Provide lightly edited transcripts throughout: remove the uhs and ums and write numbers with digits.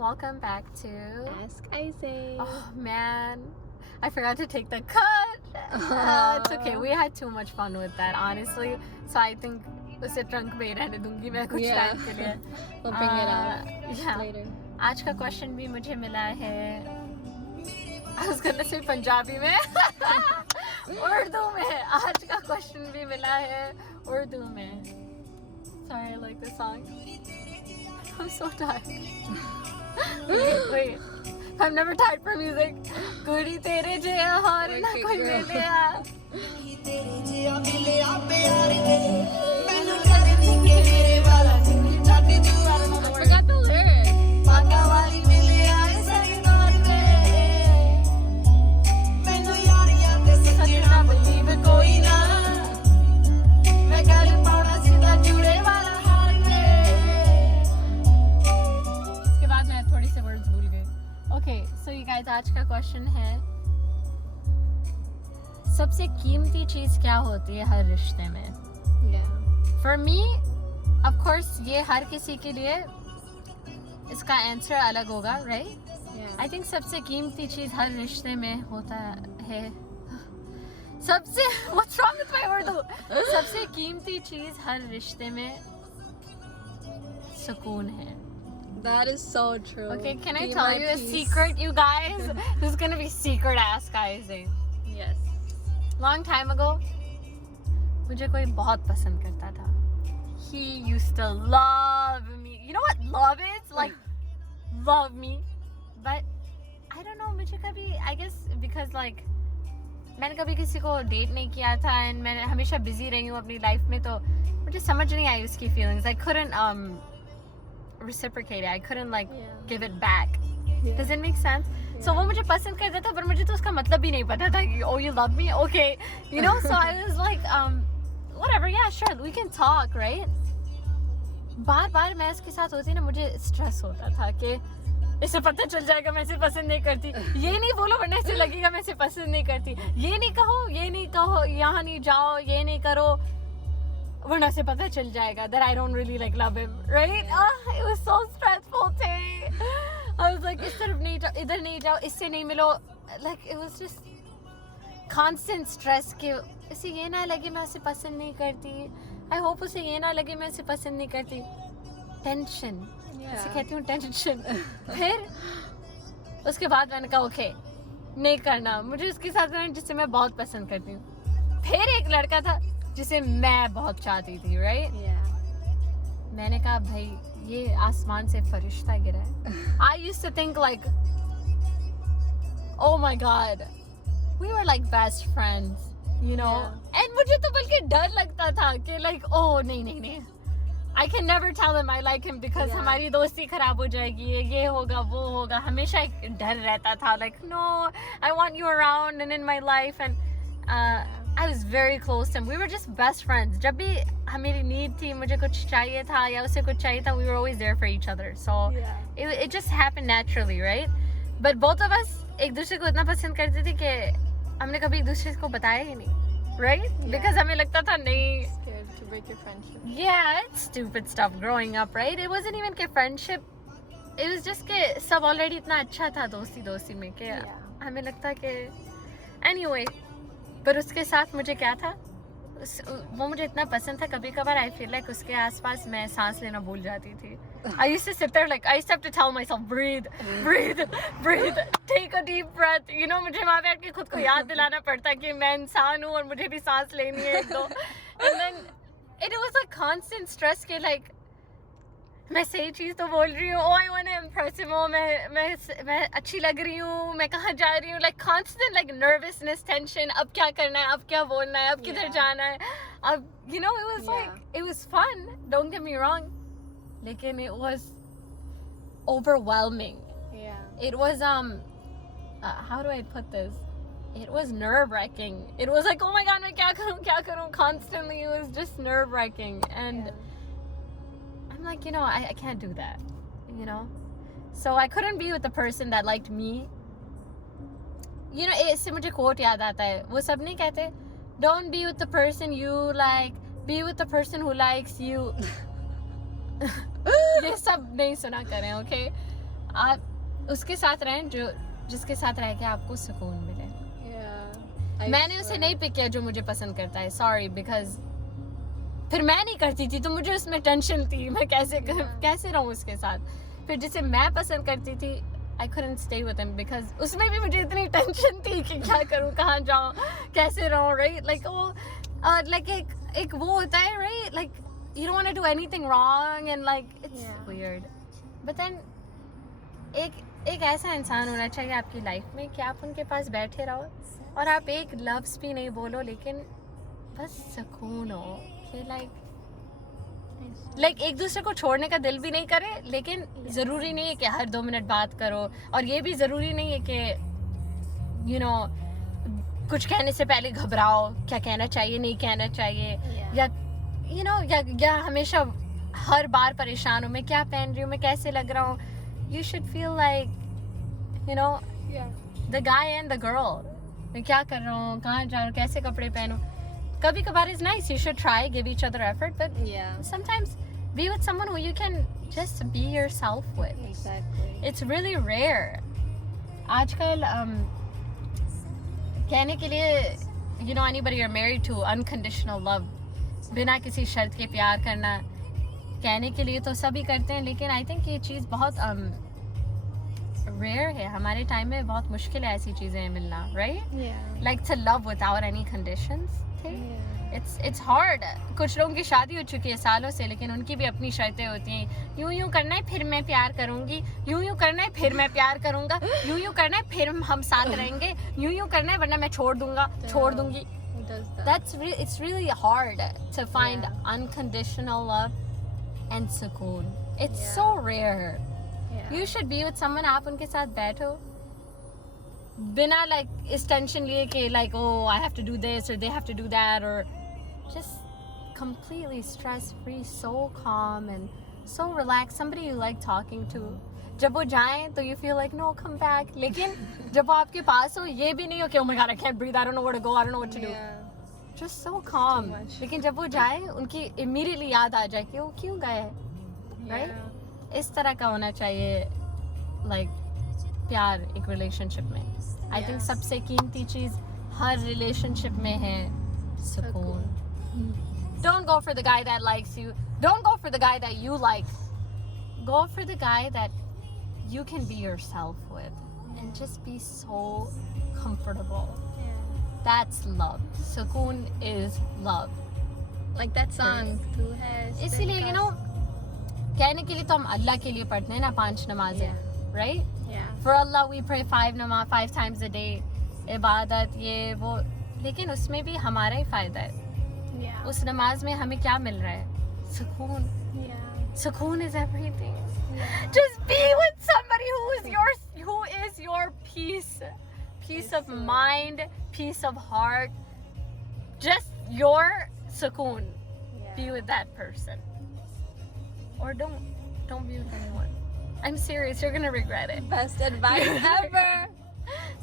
welcome back to Ask Isaac. Oh man, I forgot to take the cut. It's okay. We had too much fun with that, honestly. So I think उसे trunk में ही रहने दूंगी मैं कुछ time के लिए. We'll bring it out later. आज का क्वेश्चन भी मुझे मिला है. I was gonna say Punjabi में. उर्दू में. आज का क्वेश्चन भी मिला है उर्दू में. Sorry, I like this song. I'm so tired. Wait. I'm never tired for music. कुड़ी तेरे जिया हार ना कोई मिलिया. I forgot the lyrics. पागा वाली मिलिया सही दौर में. मैंने यारियां ते सजना believe कोई ना. मैं गल पाउना सीधा जुड़े वाला हाल में. इसके बाद मैं थोड़ी से वर्ड्स भूल गई. Okay, so you guys, आज का क्वेश्चन है सबसे कीमती चीज क्या होती है हर रिश्ते में? Yeah. For me, of course, ये हर किसी के लिए इसका आंसर अलग होगा, right? Yeah. I think सबसे कीमती चीज हर रिश्ते में होता है सबसे what's wrong with my Urdu? सबसे कीमती चीज हर रिश्ते में सुकून है. That is so true. Okay, can I Be tell my you a peace. secret, you guys? This is gonna be secret Ask Isaac. Yes. Long time ago, मुझे कोई बहुत पसंद करता था. He used to love me. You know what love is? Like, love me. But, I don't know, मुझे कभी, I guess, because like, मैंने कभी किसी को डेट नहीं किया था and मैं हमेशा busy रही हूँ अपनी लाइफ में, तो मुझे समझ नहीं आई उसकी feelings. I couldn't reciprocate it. I couldn't like give it back. Yeah. Does it make sense? So वो मुझे पसंद करता था पर मुझे तो उसका मतलब भी नहीं पता था कि oh you love me, okay, you know. So I was like whatever, yeah, sure, we can talk, right? बार बार मैं उसके साथ होती ना मुझे स्ट्रेस होता था कि इसे पता चल जाएगा मैं इसे पसंद नहीं करती. ये नहीं बोलो वरना इसे लगेगा मैं इसे पसंद नहीं करती. ये नहीं कहो, यहाँ नहीं जाओ, ये नहीं करो वरना से पता चल जाएगा that I don't really like love him, right? It was so stressful today. I was like इस तरफ नहीं जाओ, इधर नहीं जाओ, इससे नहीं मिलो. Like it was just constant stress कि इसे ये ना लगे मैं उसे पसंद नहीं करती. I hope उसे ये ना लगे मैं उसे पसंद नहीं करती. Tension. इसे कहती हूँ tension. फिर उसके बाद मैंने कहा okay नहीं करना. मुझे उसके साथ रहना जिसे मैं बहुत पसंद करती हूँ. फिर एक लड़का था जिसे मैं बहुत चाहती थी, right? Yeah. मैंने कहा भाई ये आसमान से फरिश्ता गिरा है. I used to think like, oh my god, we were like best friends, you know? Yeah. And मुझे तो बल्कि डर लगता था कि like, oh नहीं, I can never tell him I like him because हमारी दोस्ती खराब हो जाएगी. ये होगा वो होगा. हमेशा एक डर रहता था like, no, I want you around and in my life. And I was very close to him. We were just best friends. जब भी हमारी need थी, मुझे कुछ चाहिए था या उसे कुछ चाहिए था, we were always there for each other. So it just happened naturally, right? But both of us एक दूसरे को इतना पसंद करते थे कि हमने कभी एक दूसरे को बताया ही नहीं, right? Yeah. Because हमें लगता था नहीं. Scared to break your friendship. Yeah, it's stupid stuff growing up, right? It wasn't even कि friendship. It was just कि सब already इतना अच्छा था दोस्ती में कि हमें लगता कि anyway. पर उसके साथ मुझे क्या था वो मुझे इतना पसंद था कभी कभार I feel like उसके आसपास मैं सांस लेना भूल जाती थी. I used to sit there like I used to have to tell myself breathe, take a deep breath, you know. मुझे वहाँ बैठ के खुद को याद दिलाना पड़ता कि मैं इंसान हूँ और मुझे भी सांस लेनी है एक दो. And then it was like constant stress के like मैं सही चीज तो बोल रही हूँ. Oh, I want to impress him. Oh, मैं अच्छी लग रही हूँ. मैं कहाँ जा रही हूँ. Like constant like nervousness, tension. अब क्या करना है? अब क्या बोलना है? अब किधर जाना है? अब you know it was like it was fun. Don't get me wrong. लेकिन it was overwhelming. Yeah. It was how do I put this? It was nerve-wracking. It was like oh my god मैं क्या करूँ? Constantly it was just nerve-wracking and. I'm like, you know, I can't do that, you know. So I couldn't be with the person that liked me. You know, इससे मुझे quote याद आता है. वो सब नहीं कहते, don't be with the person you like, be with the person who likes you. ये सब नहीं सुना करें, okay? आप उसके साथ रहें जो जिसके साथ रह के आपको सुकून मिले. Yeah. मैंने उसे नहीं पिक किया जो मुझे पसंद करता है. सॉरी, बिकॉज फिर मैं नहीं करती थी तो मुझे उसमें टेंशन थी. मैं कैसे रहूं उसके साथ. फिर जिसे मैं पसंद करती थी, I couldn't stay with him because उसमें भी मुझे इतनी टेंशन थी कि क्या करूं, कहाँ जाऊं, कैसे रहूं, right? Like वो like एक वो होता है, right? Like you don't want to do anything wrong and like it's weird. But then एक ऐसा इंसान होना चाहिए आपकी लाइफ में कि आप उनके पास बैठे रहो और आप एक लफ्ज भी नहीं बोलो, लेकिन बस सुकून हो कि लाइक एक दूसरे को छोड़ने का दिल भी नहीं करे, लेकिन जरूरी नहीं है कि हर 2 मिनट बात करो, और ये भी जरूरी नहीं है कि you know कुछ कहने से पहले घबराओ, क्या कहना चाहिए नहीं कहना चाहिए, या you know या हमेशा हर बार परेशान हूँ, मैं क्या पहन रही हूँ, मैं कैसे लग रहा हूँ. You should feel like you know the guy and the girl. मैं क्या कर रहा हूँ, कहाँ जा रहा हूँ, कैसे कपड़े पहनूं. कभी कभार is nice, you should try, give each other effort, but sometimes be with someone who you can just be yourself with. Exactly. It's really rare. आजकल कहने के लिए you know anybody you're married to, unconditional love, बिना किसी शर्त के प्यार करना, कहने के लिए तो सभी करते हैं, लेकिन I think ये चीज़ बहुत rare है. हमारे टाइम में बहुत मुश्किल है ऐसी चीज़ें मिलना, right? Yeah. Like to love without any conditions. It's hard. कुछ लोगों की शादी हो चुकी है सालों से, लेकिन उनकी भी अपनी शर्तें होती हैं. यूं करना है फिर मैं प्यार करूंगी, यूं करना है फिर मैं प्यार करूंगा, यूं करना है फिर हम साथ रहेंगे, यूं करना है वरना मैं छोड़ दूंगी. It's really hard to find unconditional love and sukoon. It's so rare. You should be with someone, आप उनके साथ बैठो बिना like इस टेंशन लिए कि like oh I have to do this or they have to do that, or just completely stress free, so calm and so relaxed. Somebody you like talking to. जब वो जाएं तो you feel like no, come back. लेकिन जब वो आपके पास हो, ये भी नहीं हो कि oh my god I can't breathe, I don't know where to go, I don't know what to do. Just so calm. लेकिन जब वो जाएं उनकी immediately याद आ जाए कि वो क्यों गए, right? इस तरह का होना चाहिए like प्यार एक रिलेशनशिप में. I think सबसे कीमती चीज हर रिलेशनशिप में है सुकून. Don't go for the guy that likes you. Don't go for the guy that you like. Go for the guy that you can be yourself with and just be so comfortable. That's love. Sukoon is love. Like that song. तू है इसीलिए you know कहने के लिए तो हम अल्लाह के लिए पढ़ते हैं ना 5 नमाजें, right? For Allah we pray 5 times a day. इबादत ये वो, लेकिन उसमें भी हमारा ही फायदा है. उस नमाज में हमें क्या मिल रहा है? सुकून. Sukoon is everything. Just be with somebody who is your peace of mind, peace of heart, just your sukoon. Be with that person, or don't be with anyone. I'm serious, you're gonna regret it. Best advice ever.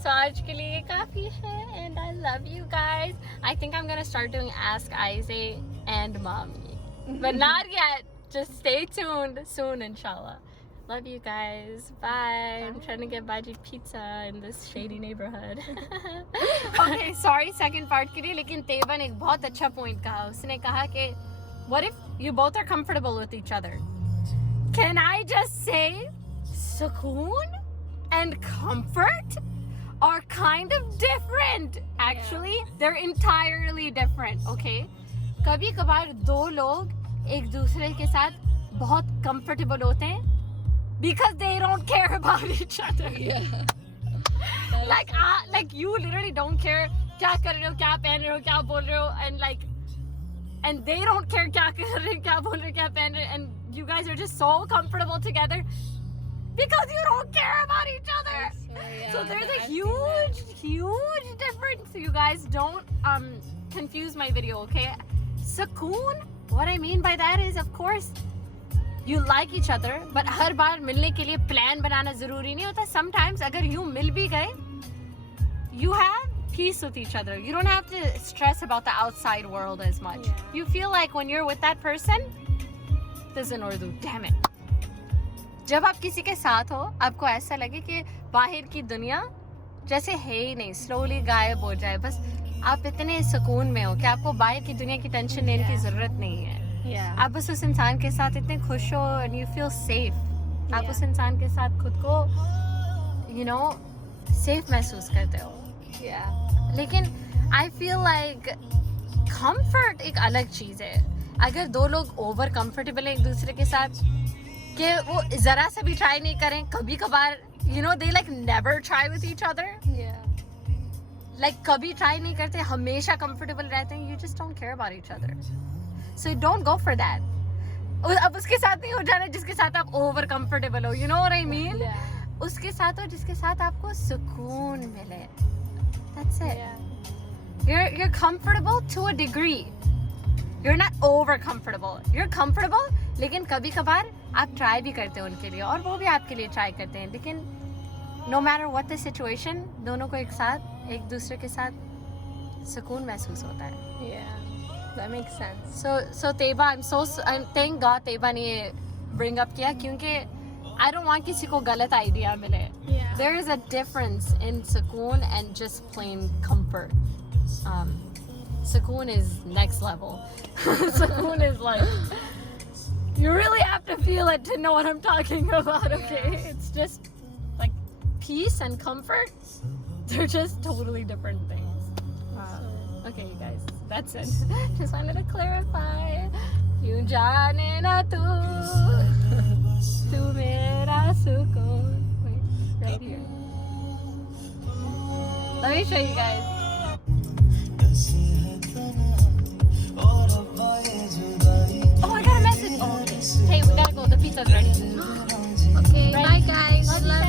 So आज के लिए काफी है, and I love you guys. I think I'm gonna start doing Ask Isaac and Mommy, but not yet. Just stay tuned soon, inshallah. Love you guys. Bye. I'm trying to get Baji pizza in this shady neighborhood. Okay, sorry second part के लिए, लेकिन तेबन एक बहुत अच्छा point कहा. उसने कहा कि what if you both are comfortable with each other? Can I just say sukoon and comfort are kind of different. Actually, they're entirely different, okay? कभी कभार दो लोग एक दूसरे के साथ बहुत comfortable होते हैं because they don't care about each other. Like you literally don't care क्या कर रहे हो, क्या पहन रहे हो, क्या बोल रहे हो, and they don't care क्या कर रहे हो, क्या बोल रहे हो, क्या पहन रहे हो, and you guys are just so comfortable together because you don't care about each other. So there's a huge difference. You guys don't confuse my video, okay? Sukoon, what I mean by that is, of course, you like each other, but हर बार मिलने के लिए plan बनाना जरूरी नहीं होता. Sometimes अगर you मिल भी गए, you have peace with each other. You don't have to stress about the outside world as much. You feel like when you're with that person, this is in Urdu, damn it. जब आप किसी के साथ हो आपको ऐसा लगे कि बाहर की दुनिया जैसे है ही नहीं, स्लोली गायब हो जाए, बस आप इतने सुकून में हो कि आपको बाहर की दुनिया की टेंशन लेने की जरूरत नहीं है। Yeah. आप बस उस इंसान के साथ इतने खुश हो एंड यू फील सेफ। आप Yeah. उस इंसान के साथ खुद को सेफ महसूस करते हो। Yeah. लेकिन आई फील लाइक कंफर्ट एक अलग चीज़ है। अगर दो लोग ओवर कंफर्टेबल है एक दूसरे के साथ कि वो ज़रा सा भी ट्राई नहीं करें, कभी कभार they like never try with each other, Yeah. Like कभी ट्राई नहीं करते, हमेशा कंफर्टेबल रहते हैं, you just don't care about each other, so don't go for that. अब उसके साथ नहीं हो जाना जिसके साथ आप ओवर कंफर्टेबल हो, you know what I mean. Yeah. उसके साथ हो जिसके साथ आपको सुकून मिले, that's it. Yeah. You're comfortable to a degree. You're not over comfortable. You're comfortable, लेकिन कभी कभार आप ट्राई भी करते हो उनके लिए और वो भी आपके लिए ट्राई करते हैं, लेकिन no matter what the situation, दोनों को एक साथ एक दूसरे के साथ सुकून महसूस होता है। Yeah. That makes sense. So Teba, I'm thank God Teba ने ये bring up किया, क्योंकि I don't want किसी को गलत idea मिले। Yeah. There is a difference in sukoon and just plain comfort. Sukoon is next level. Sukoon is like, you really have to feel it to know what I'm talking about, okay? Yeah. It's just like peace and comfort. They're just totally different things. Okay, you guys, that's it. Just wanted to clarify. You jaane na tu, tu mera sukoon. Wait, right here. Let me show you guys. Oh, I got a message. Oh, okay. Hey, we gotta go. The pizza's ready. Okay. Right. Bye, guys. Love you Love